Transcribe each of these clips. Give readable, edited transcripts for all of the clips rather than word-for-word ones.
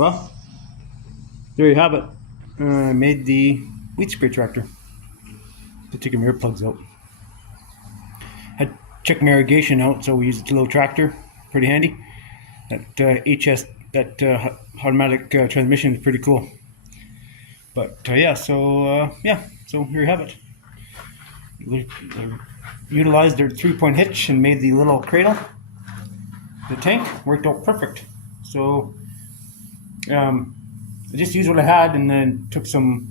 Well, there you have it. I made the wheat spray tractor. To take my earplugs out. Had checked my irrigation out, so we used a little tractor. Pretty handy. That automatic transmission is pretty cool. But yeah, so here you have it. Utilized their 3-point hitch and made the little cradle. The tank worked out perfect. So I just used what I had, and then took some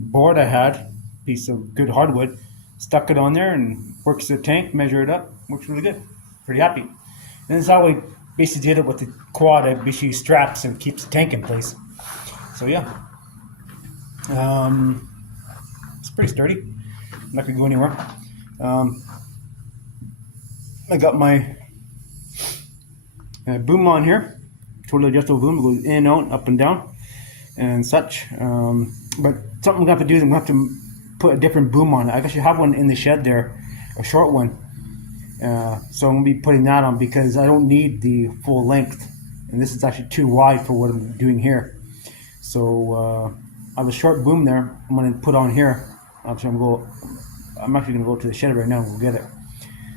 board I had, piece of good hardwood, stuck it on there, and works the tank. Measure it up, works really good. Pretty happy. And this is how we basically did it with the quad. I basically use straps and keeps the tank in place. So yeah, it's pretty sturdy. I'm not gonna go anywhere. I got my boom on here, totally adjustable boom. It goes in, out, up and down, and such. But something I'm gonna have to do is I'm gonna have to put a different boom on it. I actually have one in the shed there, a short one. So I'm gonna be putting that on because I don't need the full length, and this is actually too wide for what I'm doing here. So I have a short boom there. I'm gonna put on here. Actually, I'm actually gonna go to the shed right now and we'll get it.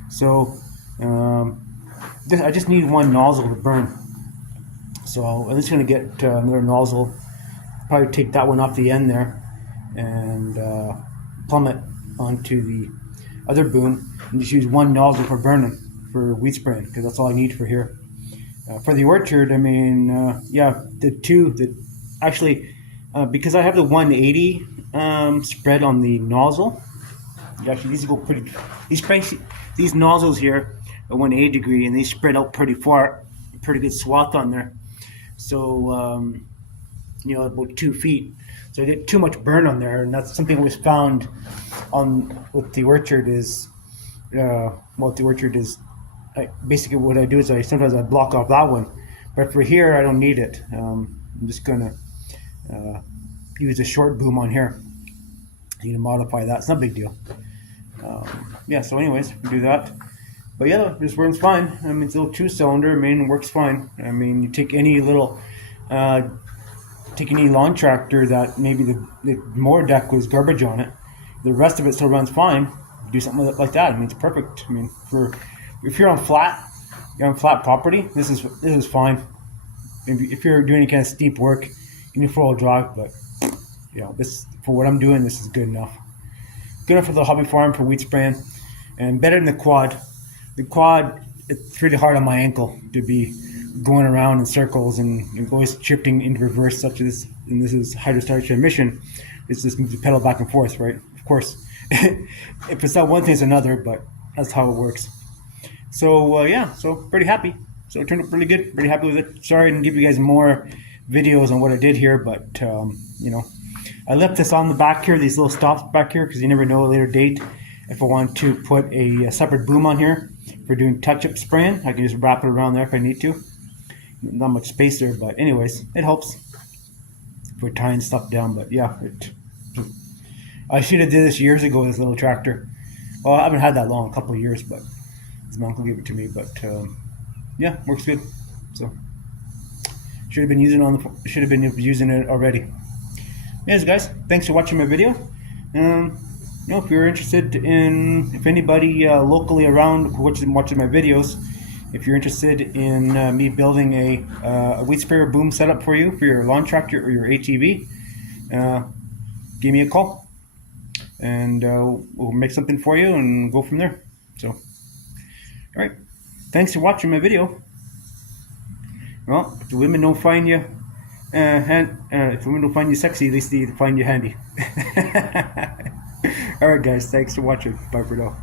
So I just need one nozzle to burn. So I'm just gonna get another nozzle. Probably take that one off the end there and plumb it onto the other boom, and just use one nozzle for burning, for weed spraying, because that's all I need for here. For the orchard, I mean, because I have the 180 spread on the nozzle. Actually, these go pretty. These nozzles here are 180 degree, and they spread out pretty far, pretty good swath on there. So about 2 feet. So I get too much burn on there, and that's something we found with the orchard is, basically what I do is sometimes I block off that one, but for here I don't need it. I'm just gonna use a short boom on here. You can modify that. It's not a big deal. So anyways, we do that. But yeah, this runs fine. I mean, it's a little 2-cylinder. I mean, it works fine. I mean, you take any little lawn tractor that maybe the mower deck was garbage on it, the rest of it still runs fine. Do something like that. I mean, it's perfect. I mean, if you're on flat property, this is fine. If you're doing any kind of steep work, you need 4-wheel drive, but this, for what I'm doing, this is good enough. Good enough for the hobby farm, for weed spraying, and better than the quad. The quad, it's really hard on my ankle to be going around in circles and always shifting into reverse, such as, and this is hydrostatic transmission. It's just move the pedal back and forth, right? Of course, if it's not one thing, it's another, but that's how it works. So so pretty happy. So it turned out really good. Pretty happy with it. Sorry I didn't give you guys more videos on what I did here, but I left this on the back here, these little stops back here, because you never know a later date if I want to put a separate boom on here for doing touch-up spraying. I can just wrap it around there if I need to. Not much space there, but anyways, it helps for tying stuff down. But yeah, I should have did this years ago with this little tractor. Well, I haven't had that long, a couple of years, but my uncle gave it to me. But yeah, works good. So should have been using it already. Anyways, guys, thanks for watching my video. If you're interested if anybody locally around watching my videos, if you're interested in me building a weed sprayer boom setup for you for your lawn tractor or your ATV, give me a call, and we'll make something for you and go from there. So, all right, thanks for watching my video. Well, if the women don't find you, if the women don't find you sexy, at least they find you handy. All right, guys, thanks for watching. Bye for now.